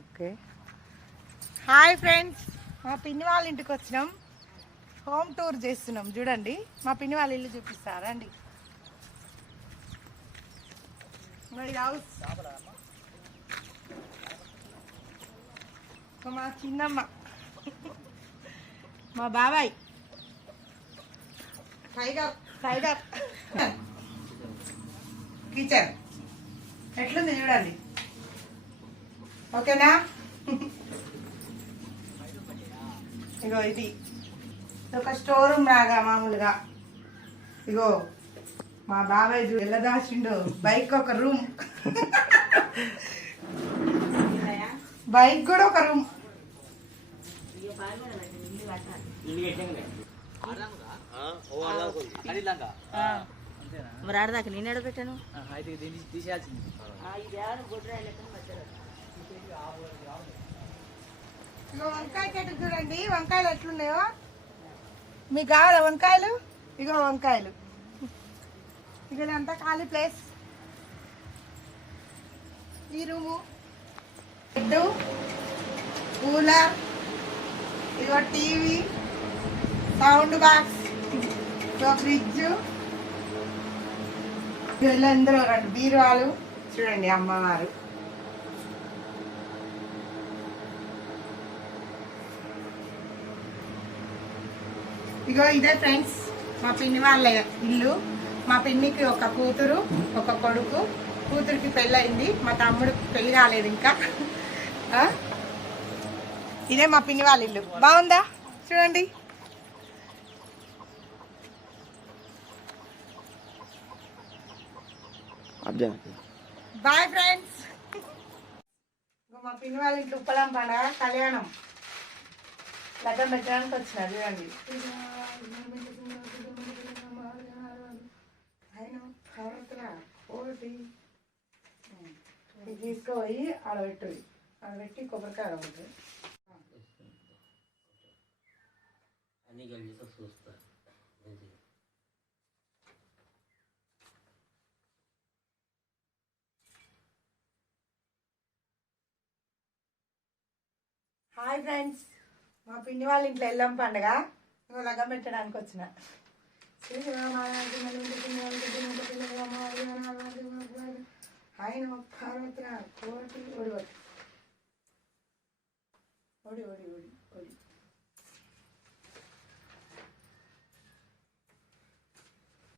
Okay. Hi friends, మా పిన్ని వాళ్ళ ఇంటికి వచ్చినాం. హోమ్ టూర్ చేస్తున్నాం. చూడండి, మా పిన్ని వాళ్ళ ఇల్లు చూపిస్తారా అండి. హౌస్ మా చిన్నమ్మ, మా బాబాయ్ టైగర్ టైగర్ కిచెన్ ఎట్లుంది చూడండి. ఓకేనా? ఇగో ఇది ఒక స్టోర్ రూమ్ లాగా మామూలుగా. ఇగో మా బాబాయ్ వెళ్ళదాచిండు. బైక్ ఒక రూమ్, బైక్ కూడా ఒక రూమ్. మరి ఆడదాకా నేను ఎడ పెట్టాను. వంకాయ చెట్టు చూడండి, వంకాయలు ఎట్లున్నాయో. మీకు కావాలా వంకాయలు? ఇగో వంకాయలు. ఇక అంతా ఖాళీ ప్లేస్. ఈ రూము, బెడ్, కూలర్, ఇగో టీవీ, సౌండ్ బాక్స్, ఇగో ఫ్రిడ్జ్, వీళ్ళందరూ రెండు బీరువాలు. చూడండి అమ్మవారు. ఇగో ఇదే ఫ్రెండ్స్ మా పిన్ని వాళ్ళ ఇల్లు. మా పిన్నికి ఒక కూతురు ఒక కొడుకు. కూతురికి పెళ్ళయింది, మా తమ్ముడికి పెళ్లి కాలేదు ఇంకా. ఇదే మా పిన్ని వాళ్ళ ఇల్లు. బాగుందా? చూడండి. Boy friends. మా పిన్ని వాళ్ళ ఇంట్లో ఉప్పలం పండుగ కళ్యాణం లగ్గం పెట్టడానికి వచ్చిన. చూడండి, తీసుకుపోయి ఆడబెట్టు. ఆడబెట్టి కొబ్బరికాయ ఆడబెట్టు. హాయ్ ఫ్రెండ్స్, మా పిన్ని వాళ్ళ ఇంట్లో వెళ్ళాం పండుగ. లగ్గం పెట్టడానికి వచ్చిన. ఆయన పార్వతి కోటి ఒడి ఒడి ఒడి ఒడి ఒడి